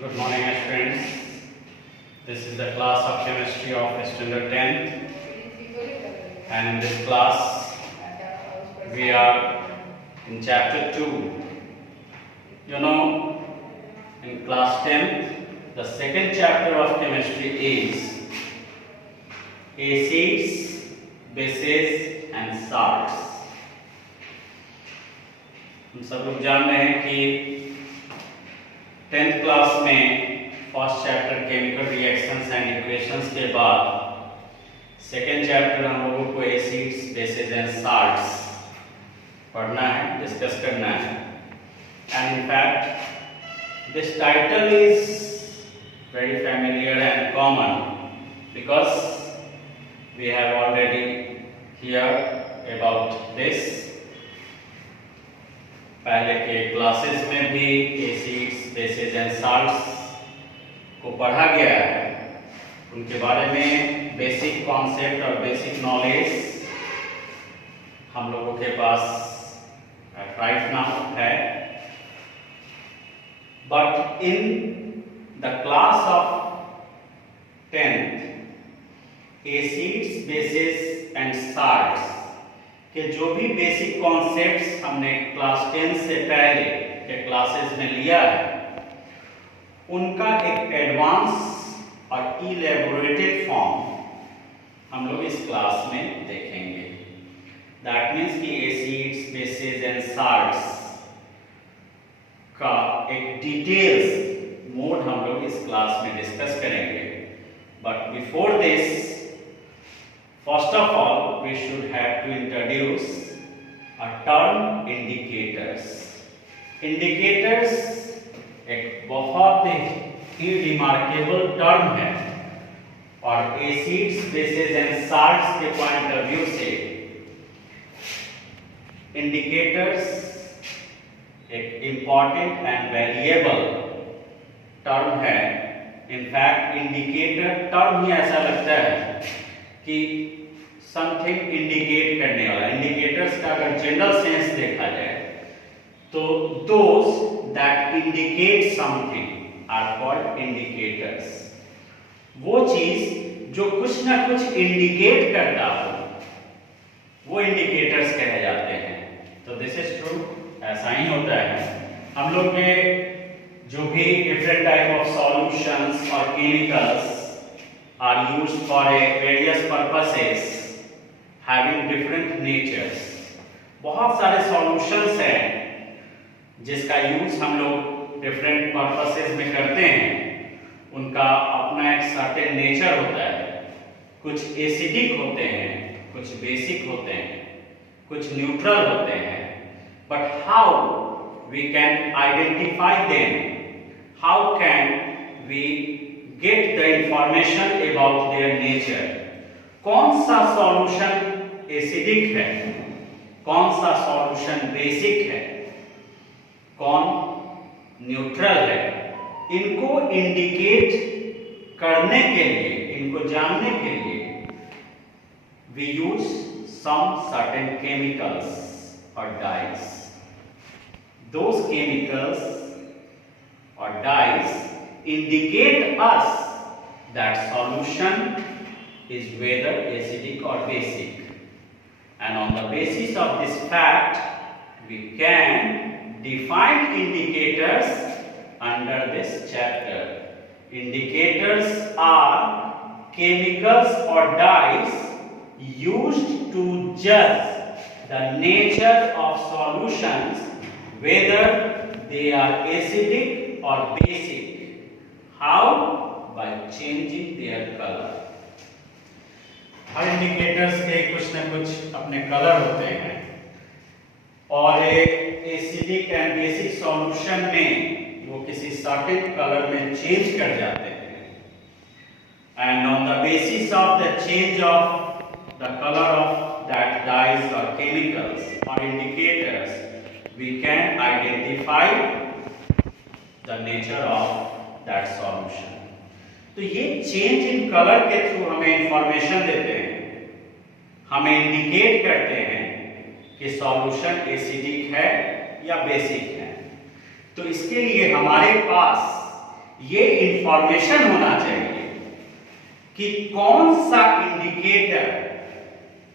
Good morning, students. This is the class of chemistry of standard 10th, and in this class we are in chapter 2. You know, in class 10th, the second chapter of chemistry is acids, bases and salts. हम सब लोग जान रहे हैं कि 10th class में first chapter chemical reactions and equations के बाद सेकेंड चैप्टर हम लोगों को एसिड्स, बेसेस एंड साल्ट्स पढ़ना है, डिस्कस करना है. And in fact this title is very familiar and common because we have already hear about this. पहले के क्लासेस में भी एसिड्स, बेसेस एंड साल्ट्स को पढ़ा गया है. उनके बारे में बेसिक कॉन्सेप्ट और बेसिक नॉलेज हम लोगों के पास राइट नाउ है. But in the class of 10th acids, bases and salts के जो भी बेसिक कॉन्सेप्ट्स हमने क्लास 10 से पहले के क्लासेस में लिया है, उनका एक एडवांस और इलैबोरेटेड फॉर्म हम लोग इस क्लास में देखेंगे. दैट मीन्स कि एसिड्स, बेसेस एंड साल्ट्स का एक डिटेल्स मोड हम लोग इस क्लास में डिस्कस करेंगे. But before this, first of all, we should have to introduce a term indicators. Indicators एक बहुत ही रिमार्केबल टर्म है और एसिड्स, बेसेस एंड साल्ट्स के पॉइंट ऑफ व्यू से इंडिकेटर्स एक इंपॉर्टेंट एंड वेरिएबल टर्म है. इनफैक्ट इंडिकेटर टर्म ही ऐसा लगता है कि समथिंग इंडिकेट करने वाला. इंडिकेटर्स का अगर जनरल सेंस देखा जाए तो those that indicate something are called indicators. वो चीज जो कुछ ना कुछ इंडिकेट करता हो वो इंडिकेटर्स कहे जाते हैं. तो दिस इज ट्रू, ऐसा ही होता है. हम लोग के जो भी डिफरेंट टाइप ऑफ सॉल्यूशंस और chemicals are used for a various purposes having different natures. बहुत सारे solutions हैं जिसका यूज हम लोग डिफरेंट पर्पसेस में करते हैं. उनका अपना एक सर्टेन नेचर होता है. कुछ एसिडिक होते हैं, कुछ बेसिक होते हैं, कुछ न्यूट्रल होते हैं. But how we can identify them, how can we get the information about their nature. कौन सा सॉल्यूशन एसिडिक है, कौन सा सॉल्यूशन बेसिक है, कौन न्यूट्रल है, इनको इंडिकेट करने के लिए, इनको जानने के लिए we use some certain chemicals or dyes. Those chemicals or dyes indicate us that solution is whether acidic or basic, and on the basis of this fact we can define indicators under this chapter. Indicators are chemicals or dyes used to judge the nature of solutions whether they are acidic or basic. How? By changing their color. Her indicators के कुछ न कुछ अपने colour होते हैं और acidic and basic solution में वो किसी सर्टेन कलर में चेंज कर जाते हैं. And on the basis of the change of the colour of that dyes और केमिकल्स और indicators we can identify the nature of that solution. तो ये चेंज इन कलर के थ्रू हमें इंफॉर्मेशन देते हैं, हमें इंडिकेट करते हैं कि सॉल्यूशन एसिडिक है या बेसिक है. तो इसके लिए हमारे पास ये इंफॉर्मेशन होना चाहिए कि कौन सा इंडिकेटर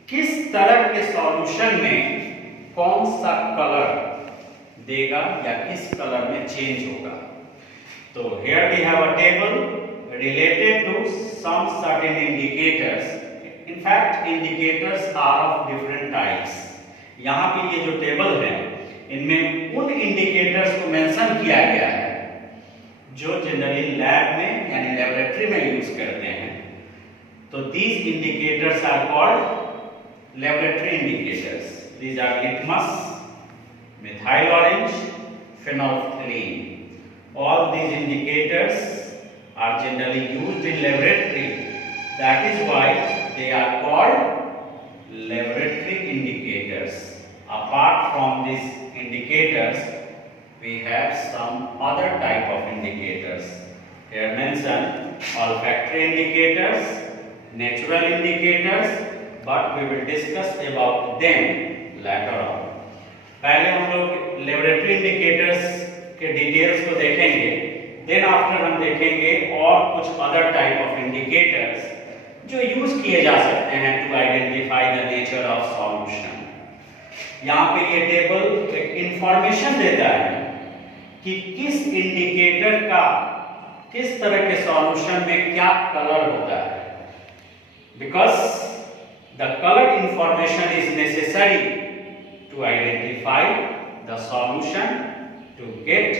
किस तरह के सॉल्यूशन में कौन सा कलर देगा या किस कलर में चेंज होगा। तो here we have a table related to some certain indicators. In fact, indicators are of different types. यहाँ पे ये जो टेबल है इनमें उन इंडिकेटर्स को मेंशन किया गया है जो जनरली लैब में यानी लेबोरेटरी में यूज करते हैं। तो these indicators are called laboratory indicators. These are litmus, methyl orange, phenolphthalein. All these indicators are generally used in laboratory. That is why they are called laboratory indicators. Apart from these indicators, we have some other type of indicators. Here mentioned olfactory indicators, natural indicators, but we will discuss about them later on. पहले हम लोग laboratory indicators के details को देखेंगे, then after हम देखेंगे और कुछ अदर टाइप ऑफ इंडिकेटर्स जो यूज किए जा सकते हैं to identify the nature of solution. यहाँ पे ये टेबल एक इंफॉर्मेशन देता है कि किस इंडिकेटर का किस तरह के सॉल्यूशन में क्या कलर होता है, because the colour information is necessary to identify the solution, to get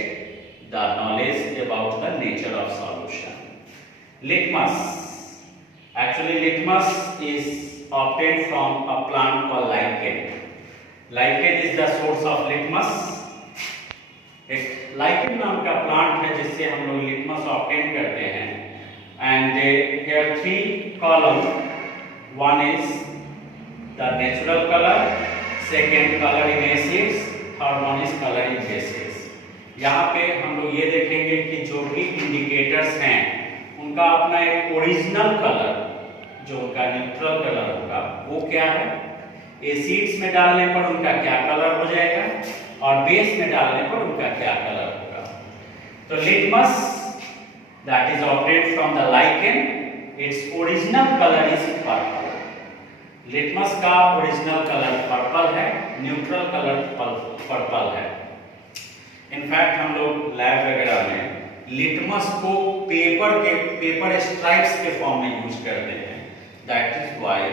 the knowledge about the nature of solution. Litmus. Actually, litmus is obtained from a plant called lichen. Lichen is the source of litmus. एक lichen नाम का plant है जिससे हम लोग litmus obtain करते हैं। And here are three columns. One is the natural color, second color in acids, third one is color in bases. यहाँ पे हम लोग ये देखेंगे कि जो भी इंडिकेटर्स हैं उनका अपना एक ओरिजिनल कलर जो उनका न्यूट्रल कलर होगा वो क्या है, एसिड्स में डालने पर उनका क्या कलर हो जाएगा और बेस में डालने पर उनका क्या कलर होगा। तो litmus that is obtained from the lichen, its original colour is purple. Litmus का ओरिजिनल कलर पर्पल है, न्यूट्रल कलर पर्पल है। इनफैक्ट हम लोग लैब वगैरह में लिटमस को पेपर स्ट्राइप्स के फॉर्म में यूज करते हैं। That is why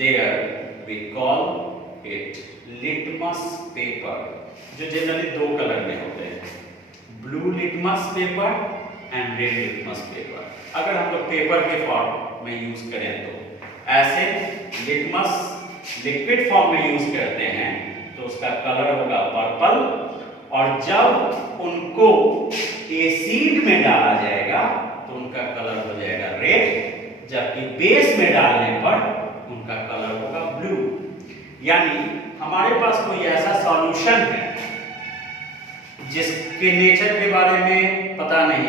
there we call it litmus paper, जो जनरली दो कलर में होते हैं, blue litmus paper and red litmus paper. अगर हम लोग पेपर के फॉर्म में यूज करें तो ऐसे लिटमस लिक्विड फॉर्म में यूज करते हैं तो उसका कलर होगा पर्पल, और जब उनको एसिड में डाला जाएगा तो उनका कलर हो जाएगा रेड, जबकि बेस में डालने पर उनका कलर होगा ब्लू। यानी हमारे पास कोई ऐसा सॉल्यूशन है जिसके नेचर के बारे में पता नहीं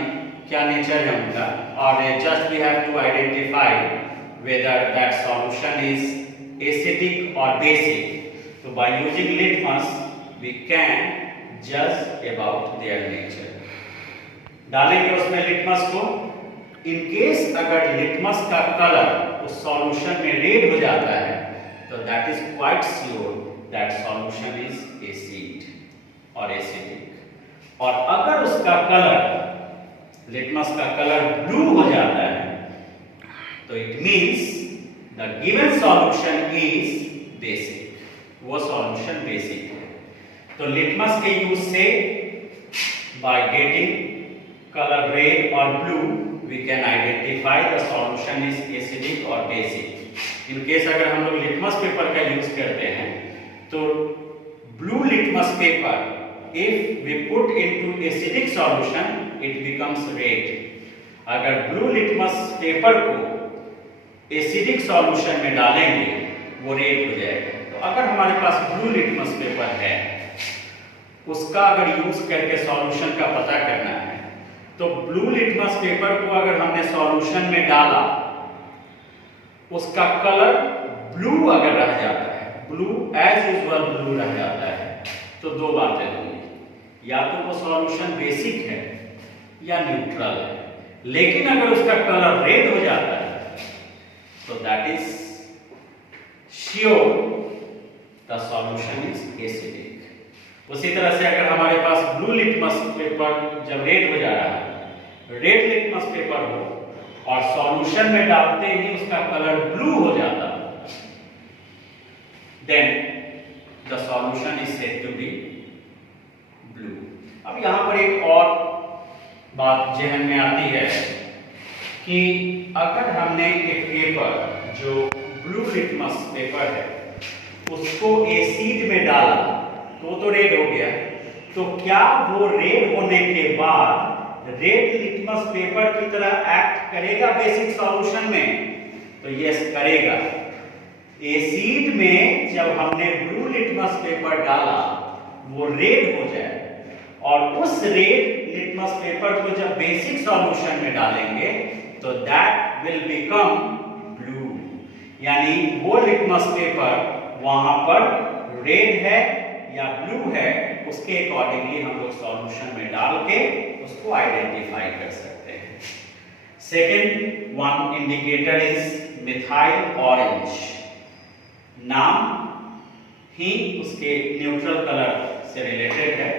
क्या नेचर है उनका, और just we have to identify whether that solution is acidic or basic. So by using litmus we can judge about their nature. डालेंगे उसमें लिटमस को। इन केस अगर लिटमस का कलर उस सॉल्यूशन में रेड हो जाता है तो that is quite sure that solution is acid और एसिडिक। और अगर उसका कलर लिटमस का कलर ब्लू हो जाता है तो it means the given solution is basic, वो सॉल्यूशन बेसिक है। तो लिटमस के यूज से बाय गेटिंग कलर रेड और blue we can identify the solution is acidic और बेसिक। इन केस अगर हम लोग लिटमस पेपर का यूज करते हैं तो blue litmus paper if we put into acidic solution it becomes red. अगर ब्लू लिटमस पेपर को एसिडिक सॉल्यूशन में डालेंगे वो रेड हो जाएगा। तो अगर हमारे पास ब्लू लिटमस पेपर है उसका अगर यूज करके सॉल्यूशन का पता करना है तो ब्लू लिटमस पेपर को अगर हमने सॉल्यूशन में डाला उसका कलर ब्लू अगर रह जाता है, ब्लू एज यूजुअल ब्लू रह जाता है, तो दो बातें होंगी, या तो वो सॉल्यूशन बेसिक है या न्यूट्रल है। लेकिन अगर उसका कलर रेड हो जाता है तो that is sure the solution is acidic. उसी तरह से अगर हमारे पास ब्लू लिटमस पेपर जब रेड हो जा रहा है, रेड लिटमस पेपर हो और सॉल्यूशन में डालते ही उसका कलर ब्लू हो जाता है, then the solution is said to be blue. अब यहां पर एक और बात जहन में आती है कि अगर हमने एक पेपर जो ब्लू लिटमस पेपर है उसको एसिड में डाला तो रेड हो गया, तो क्या वो रेड होने के बाद रेड लिटमस पेपर की तरह एक्ट करेगा बेसिक सॉल्यूशन में? तो यस करेगा। एसिड में जब हमने ब्लू लिटमस पेपर डाला वो रेड हो जाए और उस रेड लिटमस पेपर को जब बेसिक सॉल्यूशन में डालेंगे तो दैट विल बिकम ब्लू, यानी वो लिटमस पेपर वहां पर रेड है या ब्लू है उसके अकॉर्डिंगली हम लोग सॉल्यूशन में डाल के उसको आइडेंटिफाई कर सकते हैं। Second one indicator is methyl orange. नाम ही उसके न्यूट्रल कलर से रिलेटेड है।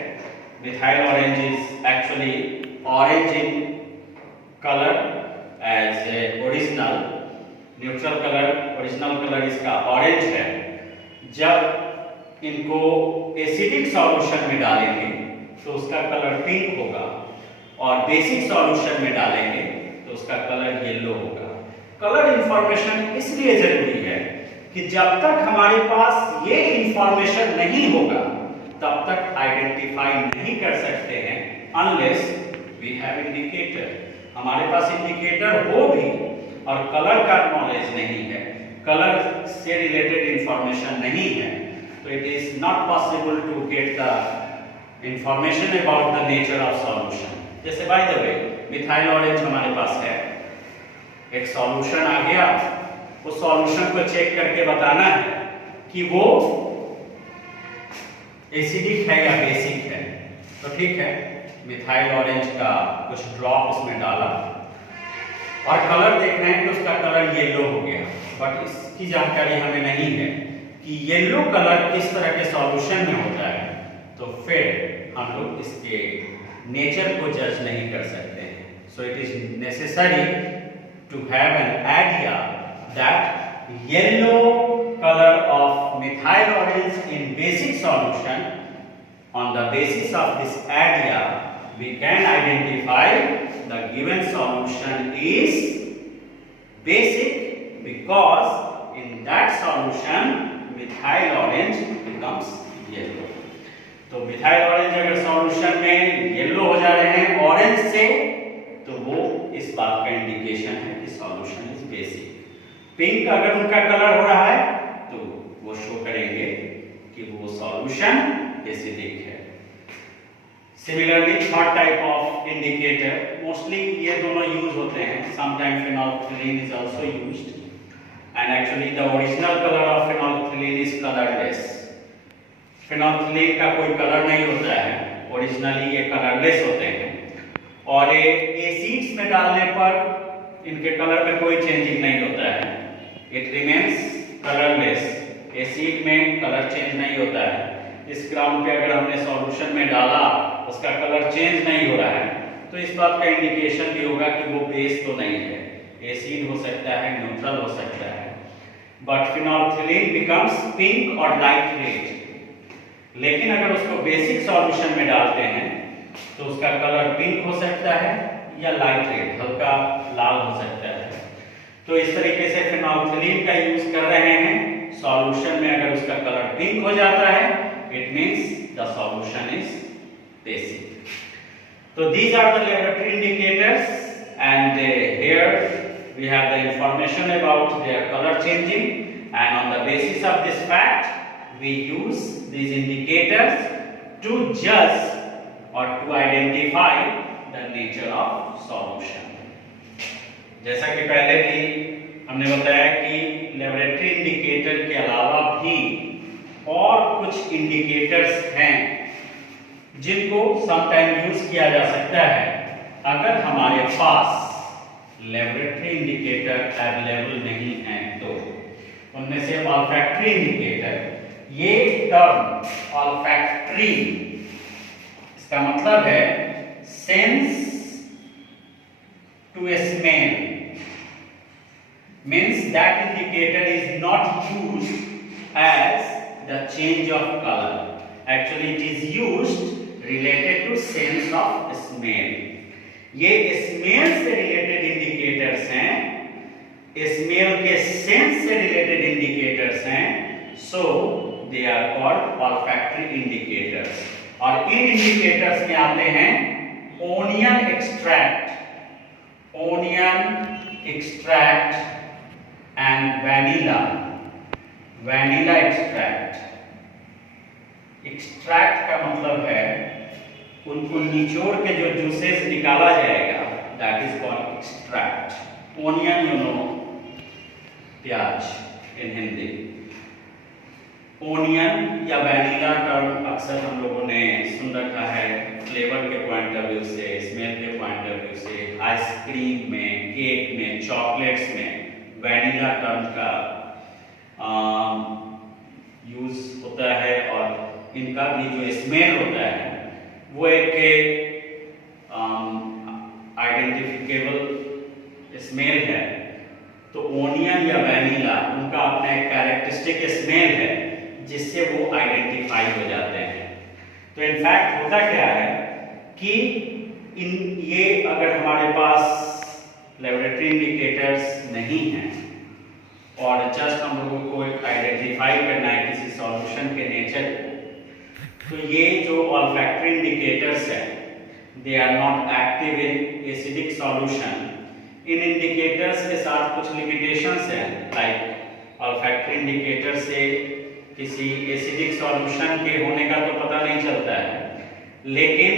Methyl orange is actually orange in colour as original, neutral colour original colour इसका ऑरेंज है। जब इनको एसिडिक सॉल्यूशन में डालेंगे तो उसका कलर पिंक होगा और बेसिक सॉल्यूशन में डालेंगे तो उसका कलर येलो होगा। कलर इंफॉर्मेशन इसलिए जरूरी है कि जब तक हमारे पास ये इंफॉर्मेशन नहीं होगा तब तक आइडेंटिफाई नहीं कर सकते हैं अनलेस वी हैव इंडिकेटर। हमारे पास इंडिकेटर हो भी और कलर का नॉलेज नहीं है, कलर से रिलेटेड इंफॉर्मेशन नहीं है, तो it is not possible to get the information about the nature of solution. जैसे by the way methyl orange हमारे पास है, एक सॉल्यूशन आ गया, उस सॉल्यूशन को चेक करके बताना है कि वो एसिडिक है या बेसिक है। तो ठीक है, मिथाइल ऑरेंज का कुछ ड्रॉप उसमें डाला और कलर देख रहे हैं कि उसका कलर येलो हो गया, बट इसकी जानकारी हमें नहीं है कि येलो कलर किस तरह के सॉल्यूशन में होता है, तो फिर हम लोग इसके नेचर को जज नहीं कर सकते हैं। So it is necessary to have an idea that yellow color of methyl orange in basic solution. On the basis of this idea we can identify the given solution is basic because in that solution methyl orange becomes yellow. तो methyl orange अगर solution में yellow हो जा रहे हैं orange से तो वो इस बात का इंडिकेशन है कि सॉल्यूशन इज बेसिक। पिंक अगर उनका कलर हो रहा है तो वो शो करेंगे कि वो सॉल्यूशन एसिडिक है। Similarly third type of indicator, mostly ये दोनों यूज होते हैं, sometime phenolphthalein is also used and actually the original colour of phenolphthalein is colourless. phenolphthalein का कोई कलर नहीं होता है, ओरिजिनली ये कलरलेस होते हैं और ये एसिड्स में डालने पर इनके कलर में कोई चेंजिंग नहीं होता है, इट रिमेन्स कलरलेस। एसिड में कलर चेंज नहीं होता है। इस ग्राउंड पे अगर हमने सॉल्यूशन में डाला उसका कलर चेंज नहीं हो रहा है तो इस बात का इंडिकेशन भी होगा कि वो बेस तो नहीं है, एसिड हो सकता है, न्यूट्रल हो सकता है। बट phenolphthalein becomes पिंक और लाइट रेड। लेकिन अगर उसको बेसिक सॉल्यूशन में डालते हैं तो उसका कलर पिंक हो सकता है या लाइट रेड, हल्का लाल हो सकता है। तो इस तरीके से phenolphthalein का यूज कर रहे हैं सॉल्यूशन में, अगर उसका कलर पिंक हो जाता है it means the solution is basic. तो these are the laboratory indicators and here we have the information about their color changing and on the basis of this fact we use these indicators to judge or to identify the nature of solution. जैसा कि पहले भी हमने बताया कि laboratory indicator के अलावा भी और कुछ इंडिकेटर्स हैं जिनको समटाइम यूज किया जा सकता है अगर हमारे पास लेबोरेटरी इंडिकेटर अवेलेबल नहीं है तो उनमें से ऑल्फैक्टरी इंडिकेटर, ये टर्म ऑल्फैक्टरी इसका मतलब है sense to smell, means that indicator is not used as the change of color. Actually it is used related to sense of smell. ये स्मेल से रिलेटेड इंडिकेटर्स हैं, स्मेल के sense से related indicators हैं, so they are called olfactory indicators. और इन indicators में आते हैं onion extract, and vanilla extract. Extract का मतलब है उनको निचोड़ के जो जूसेस निकाला जाएगा, that is called extract. Onion you know, प्याज इन हिंदी। ओनियन या वैनिला टर्म अक्सर हम लोगों ने सुन रखा है फ्लेवर के पॉइंट ऑफ व्यू से, स्मेल के पॉइंट ऑफ व्यू से। आइसक्रीम में, केक में, चॉकलेट्स में वैनिला टर्म का यूज होता है और इनका भी जो स्मेल होता है वो एक आइडेंटिफिकेबल स्मेल है। तो ओनियन या वैनिला उनका अपना एक कैरेक्टरिस्टिक स्मेल है जिससे वो आइडेंटिफाई हो जाते हैं। तो इनफैक्ट होता क्या है कि ये अगर हमारे पास लेबोरेटरी इंडिकेटर्स नहीं हैं और जस्ट हम लोगों को एक आइडेंटिफाई करना है किसी सॉल्यूशन के नेचर को, तो ये जो ऑल्फैक्टरी इंडिकेटर्स हैं they are not active in acidic solution. इन इंडिकेटर्स के साथ कुछ लिमिटेशंस हैं, लाइक ऑल्फैक्टरी इंडिकेटर से किसी एसिडिक सॉल्यूशन के होने का तो पता नहीं चलता है, लेकिन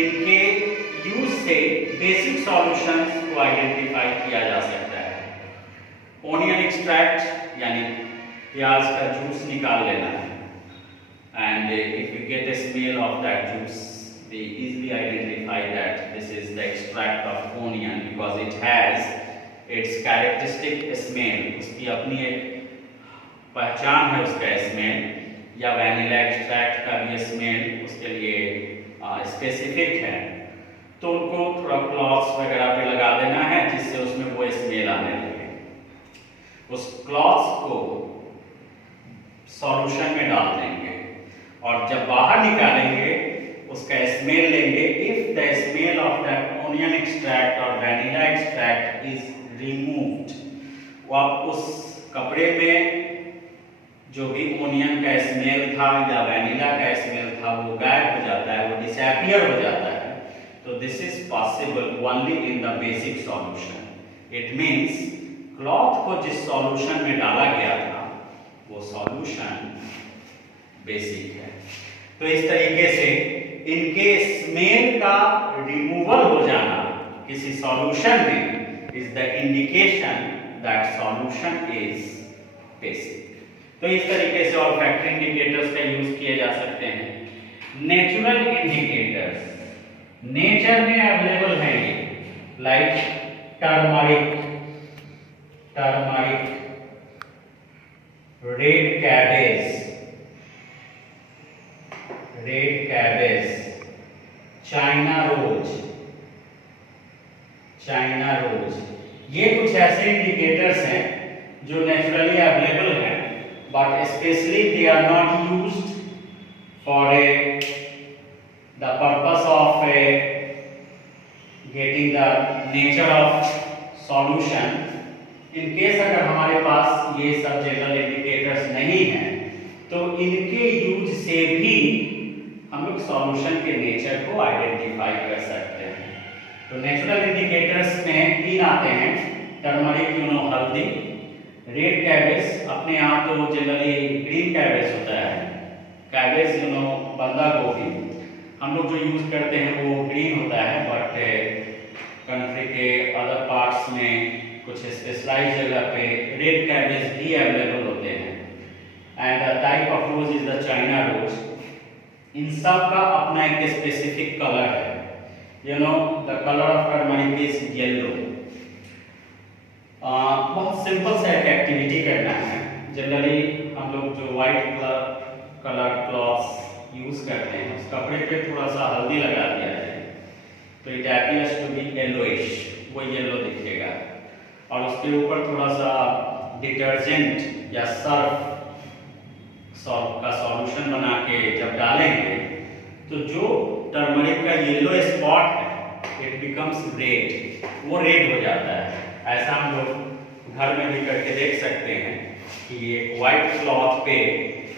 इनके यूज से बेसिक सॉल्यूशंस को आइडेंटिफाई किया जा सकता है। ओनियन एक्सट्रैक्ट यानी प्याज का जूस निकाल लेना है, and if you get a smell of that juice, they easily identify that this is the extract of onion because it has its characteristic smell. उसकी अपनी एक पहचान है उसका स्मेल, या वैनिला एक्सट्रैक्ट का भी स्मेल उसके लिए स्पेसिफिक है। तो उनको थोड़ा क्लॉथ्स वगैरह पे लगा देना है जिससे उसमें वो स्मेल आने लगे। उस क्लॉथ्स को सॉल्यूशन में डाल देंगे और जब बाहर निकालेंगे उसका स्मेल लेंगे। If the smell of that onion extract और वैनिला एक्सट्रैक्ट इज रिमूव्ड, वो आप उस कपड़े में जो भी ओनियन का स्मेल था या वैनिला का स्मेल था वो गायब हो जाता है, वो डिसअपीयर हो जाता है। तो this is possible only in the basic solution. It means cloth को जिस सॉल्यूशन में डाला गया था वो सॉल्यूशन बेसिक है। तो इस तरीके से इनके स्मेल का रिमूवल हो जाना किसी सॉल्यूशन में is the indication that solution is basic. तो इस तरीके से ऑल्फैक्टरी इंडिकेटर्स का यूज किए जा सकते हैं। नेचुरल इंडिकेटर्स नेचर में अवेलेबल हैं ये, like turmeric, red cabbage, China rose, ये कुछ ऐसे इंडिकेटर्स हैं जो नेचुरली अवेलेबल हैं, but especially they are not used for the purpose of getting the nature of solution. In case अगर हमारे पास ये सब जनरल इंडिकेटर्स नहीं हैं तो इनके यूज से भी हम लोग सॉल्यूशन के नेचर को आइडेंटिफाई कर सकते हैं। तो नेचुरल इंडिकेटर्स में 3 आते हैं, टर्मरिक यू नो हल्दी, रेड कैबेज अपने यहाँ तो जनरली ग्रीन कैबेज होता है, कैबेज यू नो बंदा गोभी, हम लोग जो यूज करते हैं वो ग्रीन होता है, बट कंट्री के अदर पार्ट्स में कुछ स्पेशलाइज्ड जगह पे रेड कैबेज भी अवेलेबल होते हैं। And the type of rose is the China rose. इन सब का अपना एक स्पेसिफिक कलर है। You know, the color of turmeric is yellow. बहुत सिंपल सा एक एक्टिविटी करना है। जनरली हम लोग जो वाइट कलर क्लॉथ्स यूज करते हैं उस कपड़े पे थोड़ा सा हल्दी लगा दिया जाए तो it appears to be yellowish, वो येलो दिखेगा। और उसके ऊपर थोड़ा सा डिटर्जेंट या सर्फ का सॉल्यूशन बना के जब डालेंगे तो जो टर्मरिक का येलो स्पॉट है इट बिकम्स रेड, वो रेड हो जाता है। ऐसा हम लोग घर में भी करके देख सकते हैं कि एक वाइट क्लॉथ पे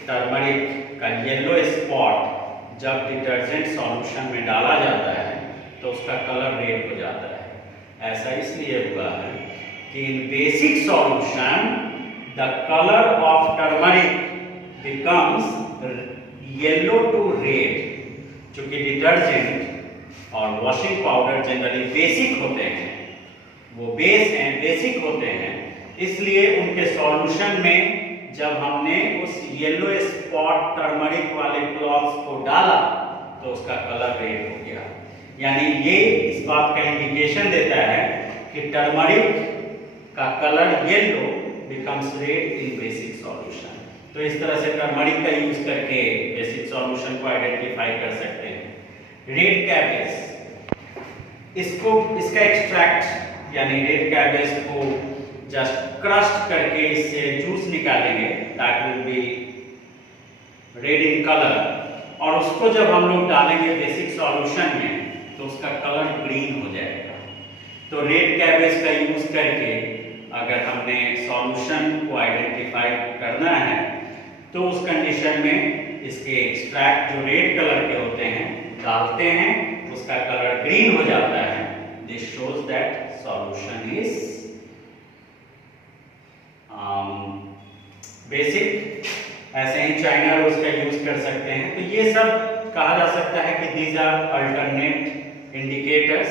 टर्मरिक का येलो स्पॉट जब डिटर्जेंट सॉल्यूशन में डाला जाता है तो उसका कलर रेड हो जाता है। ऐसा इसलिए हुआ है कि in basic solution the colour of turmeric becomes yellow to red. चूंकि डिटर्जेंट और वॉशिंग पाउडर जनरली बेसिक होते हैं, वो बेस हैं, बेसिक होते हैं, इसलिए उनके सॉल्यूशन में जब हमने उस येलो स्पॉट टर्मरिक वाले क्लॉथ्स को डाला तो उसका कलर रेड हो गया। यानी ये इस बात का इंडिकेशन देता है कि टर्मरिक का कलर येलो बिकम्स रेड इन बेसिक सॉल्यूशन। तो इस तरह से टर्मरिक का यूज करके बेसिक सॉल्यूशन को आइडेंटिफाई कर सकते हैं। रेड कैबेज, इसका एक्सट्रैक्ट यानी रेड कैबेज को जस्ट क्रश्ड करके इससे जूस निकालेंगे, that will be red in colour, और उसको जब हम लोग डालेंगे बेसिक सॉल्यूशन में तो उसका कलर ग्रीन हो जाएगा। तो रेड कैबेज का यूज करके अगर हमने सॉल्यूशन को आइडेंटिफाई करना है तो उस कंडीशन में इसके एक्सट्रैक्ट जो रेड कलर के होते हैं डालते हैं, उसका कलर ग्रीन हो जाता है। This shows that solution is basic। ऐसे ही चाइना रोज का यूज कर सकते हैं। तो ये सब कहा जा सकता है कि these are alternate indicators,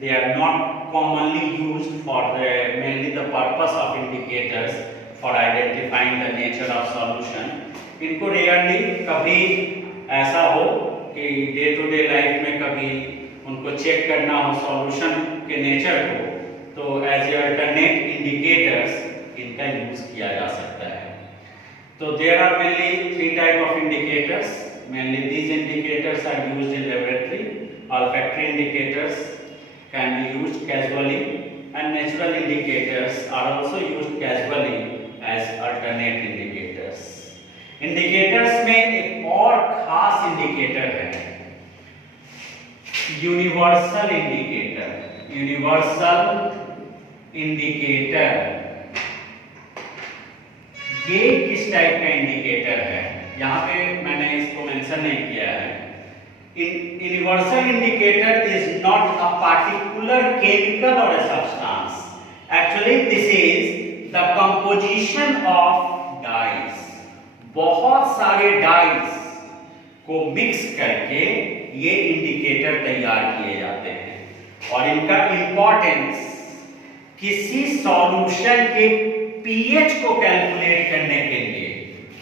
they are not commonly used for mainly the purpose of indicators for identifying the nature of solution। इनको रेयरली कभी ऐसा हो कि डे टू डे लाइफ में कभी उनको चेक करना हो सॉल्यूशन के नेचर को, तो एज ए अल्टरनेट इंडिकेटर्स इनका यूज किया जा सकता है। तो there are mainly 3 type of indicators. Mainly these indicators are used in laboratory. olfactory indicators can be used casually and natural indicators are also used casually as alternate indicators। Indicators में एक और खास indicator है universal indicator. Universal indicator ये किस type का indicator है, यहां पे मैंने इसको मेंशन नहीं किया है। Universal indicator is not a particular chemical और a substance, actually this is the composition of dyes। बहुत सारे डाइज को मिक्स करके ये इंडिकेटर तैयार किए जाते हैं और इनका इंपॉर्टेंस किसी सॉल्यूशन के पीएच को कैलकुलेट करने के लिए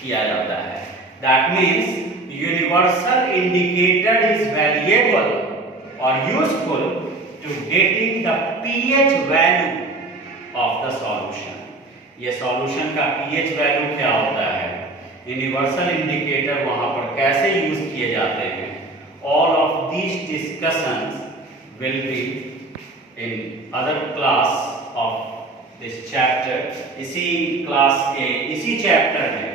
किया जाता है। That means universal indicator is valuable और useful to getting the pH value of the solution. ये सॉल्यूशन का पीएच वैल्यू क्या होता है, यूनिवर्सल इंडिकेटर वहां पर कैसे यूज किए जाते हैं, all of these discussions will be in other class of this chapter। इसी क्लास के इसी चैप्टर में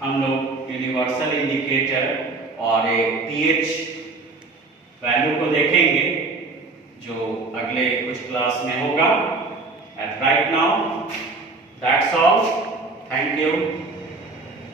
हम लोग यूनिवर्सल इंडिकेटर और एक पीएच वैल्यू को देखेंगे जो अगले कुछ क्लास में होगा। At right now that's all, thank you.